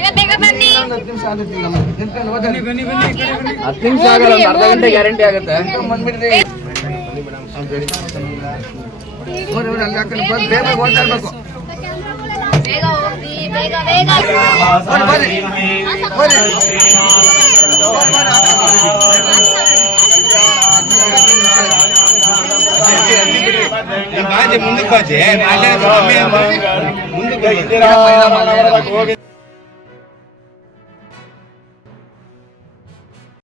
ವಾವಡಿ¨್ ರ್ತ ನವಾದ್ ಟಾವಡಿ Chris went and he lives and tide